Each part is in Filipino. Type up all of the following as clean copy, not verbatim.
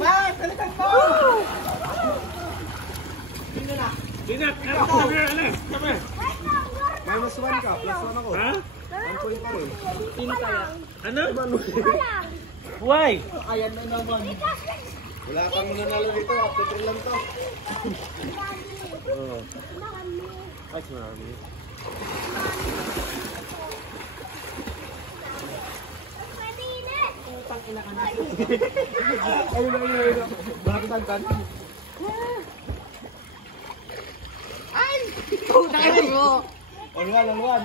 Ma, talikan mo! Dinat, sabi. Minus 1 ka, plus 1 ako. Ha? 1.5 kaya. Ano? Why? Ayan na naman. Wala kang nanalo dito, after 3 lang to. Ay, marami. Ayun. Bakit tagtan? Ay! Tangin mo! Alwan.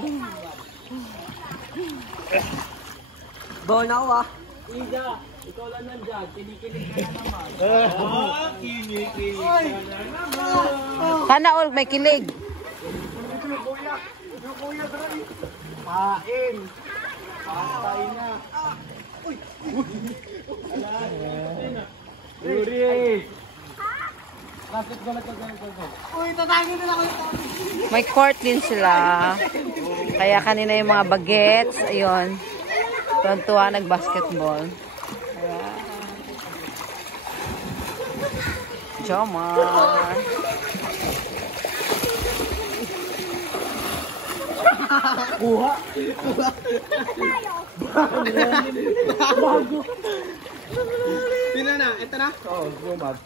Bonaw ah. Ida, ikaw lang nandiyan. Kinikilig ka na naman. Kinikilig ka na naman. Sana all may kilig. Yung kuya, dali. Pain. Patay na. Uy! Yuri! Bakit galat ka? Uy, tatangin nila ako ito. May court din sila. Kaya kanina yung mga bagets, ayun. Tuwan-tuwa nag-basketball. Jomar. Kuha! Bago! Pila na? Ito na? Oo, bumag.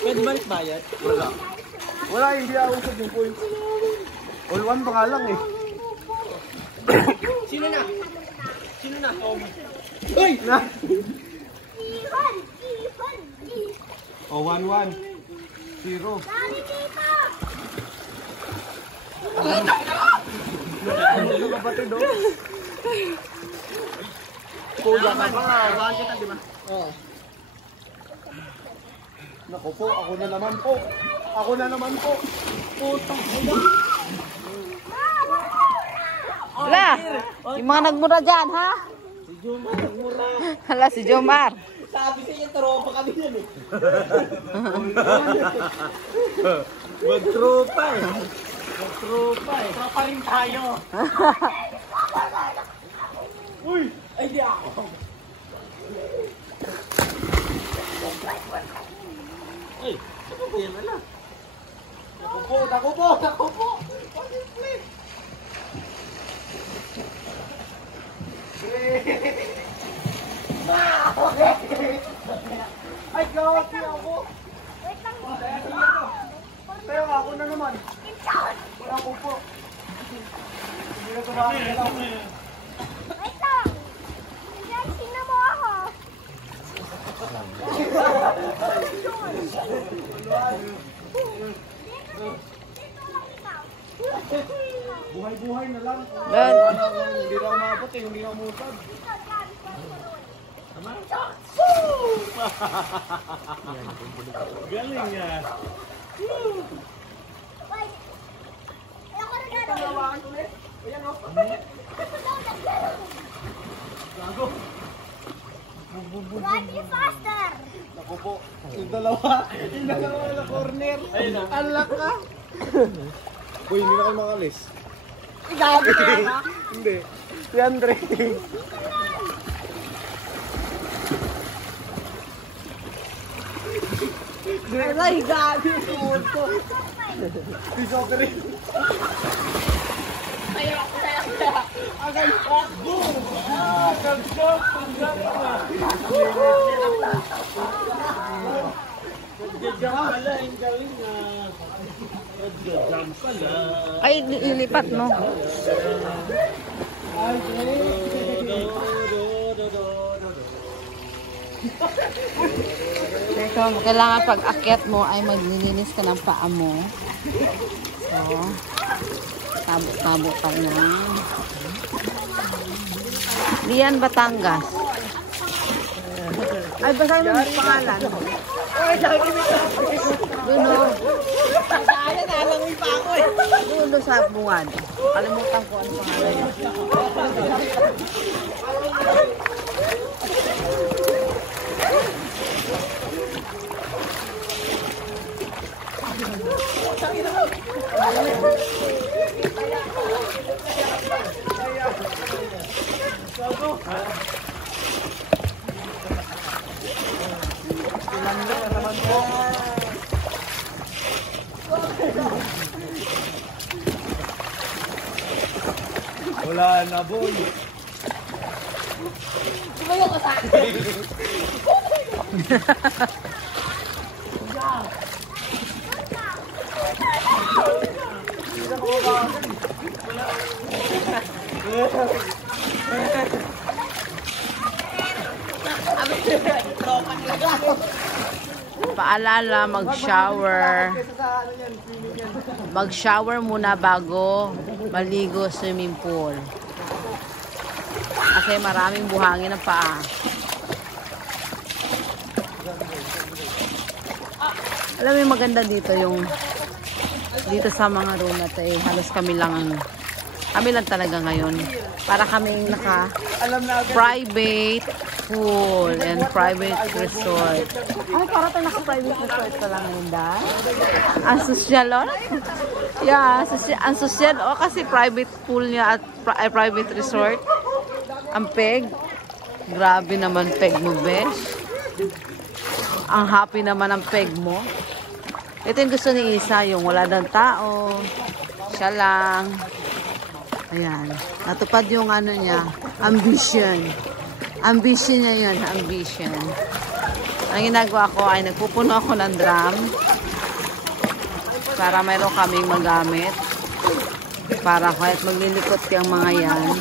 Pwede ba bayad? Wala, hindi ako usap yung points. All one pa nga lang eh. Sino na? Uy! Na! Oh, 1-1. 0. Ano kapatid do? Kuya ka ba? Bahan kita, di ba? Oo. Naku po, ako na naman po. Putang ina. Wala, yung mga nagmura dyan, ha? Si Jomar, nagmura. Hala, si Jomar. Sabi sa iyo, tropa kami yan eh. Magtropa eh. Tropa rin tayo. Uy! Ay, di ako. Ay, ano ba yan? Ala? Naku po. Ay, gawat niya ako. Pero ako na naman. Wala ko po. Hindi na tumakot. Wait lang! Tingnan mo ako! Buhay-buhay na lang. Doon. Hindi na umabot eh, hindi na umutad. Galing nga. Ayoko na gano'n! Ayan o. Run you faster! Naku po. Yung dalawa na corner. Ayun na. Alak ka. Uy, hindi na kayo makalis. Gabi ka ba? Hindi. Si Andre. Ay, gabi! Si Soccer. Agad! Ay, lilipat, no? Ito, kailangan pag akyat mo ay maglilinis ka ng paa mo. So, tabo-tabo ka na. Lian, Batangas. Ay, basahin mo yung pangalan. Doon, no? Nalangoy pa ako eh. Doon sa bungad. Kalimutan ko ang pangalan niya. Wala na, boy. Tumayo ka sa akin. Paalala, mag-shower. Mag-shower muna bago maligo sa swimming pool. Kasi maraming buhangin ng paa. Alam mo yung maganda dito yung dito sa mga room na to, eh, halos kami lang talaga ngayon. Para kaming naka-private pool and private resort. Ay, para tayo naka-private resort pa lang ngayon, dahil. Ang social, oh. Yeah, ang social, oh, kasi private pool niya at private resort. Ang peg. Grabe naman peg mo, besh. Ang happy naman ang peg mo. Ito yung gusto ni Isa, yung wala ng tao. Siya lang. Ayan. Natupad yung ano niya. Ambition. Ambition niya yun. Ambition. Ang ginagawa ko ay nagpupuno ako ng drum. Para mayroon kaming magamit. Para kahit maglilikot yung mga yan.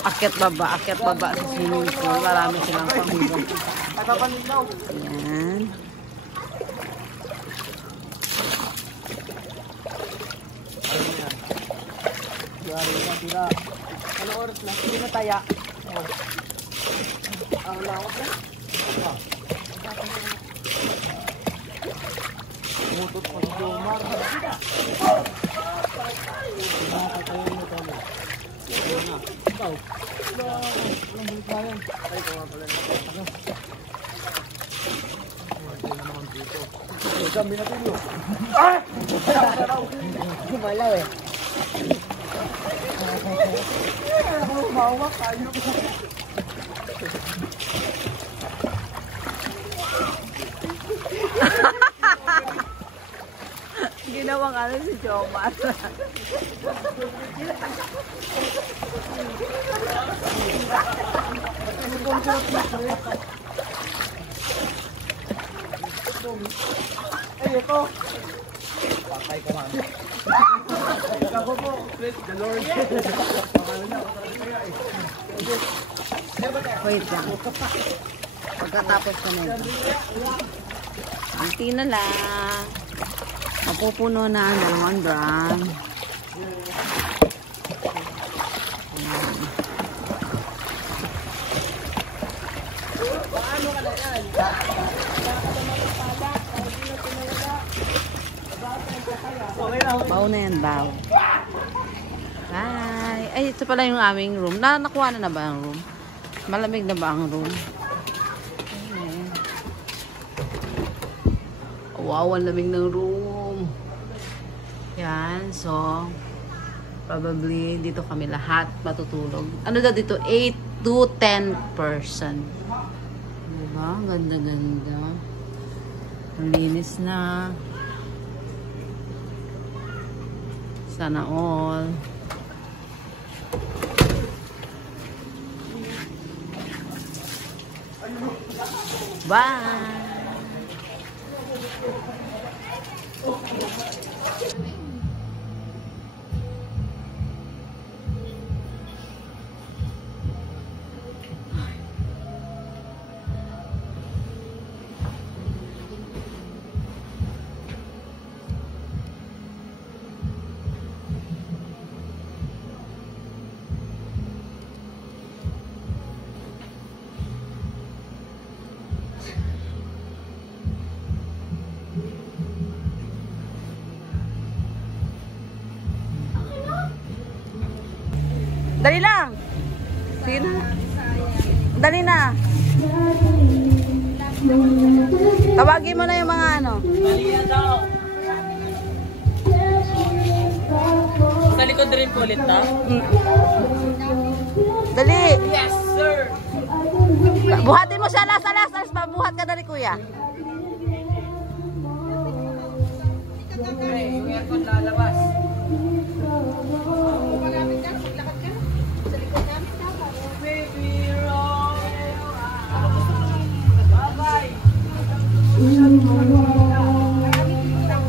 Akyat baba sa swimming pool. Marami silang panghigang. Ayan. Ano oras na? Hindi na taya. Wala ako na. Mutot pa sa Jomar. Ikaw. Walang bulit na yan. Ay, kawa pala na. Ano? Ito naman dito. Dami natin yun. Ah! Gumalaw eh. Mawak tayo. Ginawang ano si Jomar. Ay, ito. Patay ka man. Ako po, please, the Lord. Wait lang. Pagkatapos ko na ito. Anti na lang. Mapupuno na ang dalawang drum. Baw na yan, baw. Bye. Ay, ito pala yung aming room. Nakuha na ba ang room? Malamig na ba ang room? Ayan. Wow, ang lamig ng room. Yan, so probably dito kami lahat matutulog. Ano daw dito? 8 to 10 person. Diba? Ganda-ganda. Ang linis na. Sana all. Bye! Dali lang. Sige na. Dali na. Tawagin mo na yung mga ano. Dali na daw. Sa likod rin po ulit, no? Dali. Yes, sir. Buhatin mo siya, alas. Pabuhat ka dali, kuya. Yung aircon lalabas.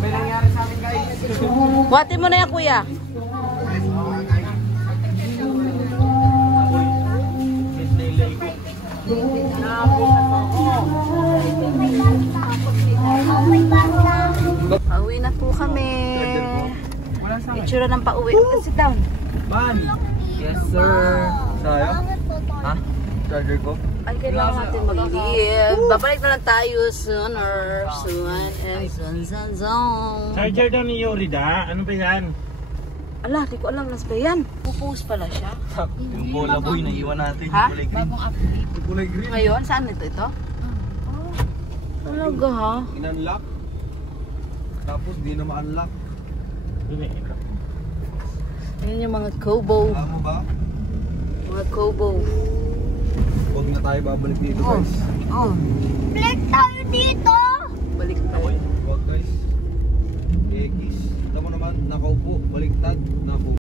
May nangyari sa amin, guys. Buhatin mo na yan, kuya. Pauwi na po kami. Itsura ng pauwi. Sit down. Man! Yes, sir. Sayo? Ha? Charger ko? Ay, kailangan natin mag-leave. Babalik na lang tayo sooner. Soon. Charger daw ni Yorida. Ano ba yan? Ala, di ko alam. Nas ba yan? Pupus pala siya. Yung bola boy, naiwan natin. Ha? Yung kulay green. Yung kulay green. Ngayon, saan ito? Ito? Talaga ha? In-unlock. Tapos di na ma-unlock. Yan yung mga Kobo. Alam mo ba? Mga Kobo. Huwag na tayo babalik dito, guys. Oh. Balik tayo dito.